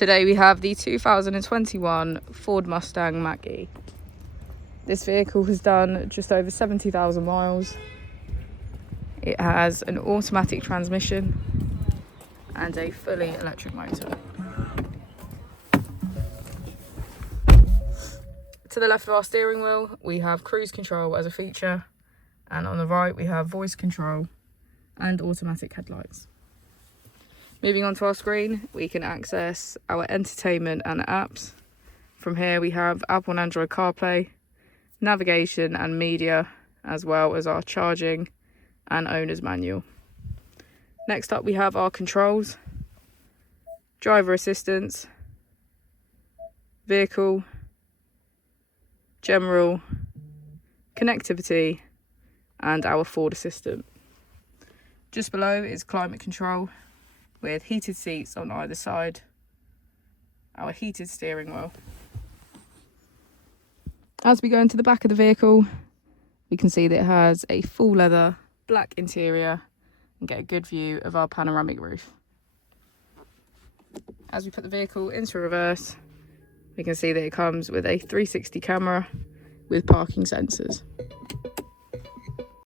Today we have the 2021 Ford Mustang Mach. This vehicle has done just over 70,000 miles. It has an automatic transmission and a fully electric motor. To the left of our steering wheel, we have cruise control as a feature, and on the right we have voice control and automatic headlights. Moving on to our screen, we can access our entertainment and apps. From here we have Apple and Android CarPlay, navigation and media, as well as our charging and owner's manual. Next up we have our controls, driver assistance, vehicle, general, connectivity, and our Ford Assistant. Just below is climate control with heated seats on either side, our heated steering wheel. As we go into the back of the vehicle, we can see that it has a full leather black interior and get a good view of our panoramic roof. As we put the vehicle into reverse, we can see that it comes with a 360 camera with parking sensors.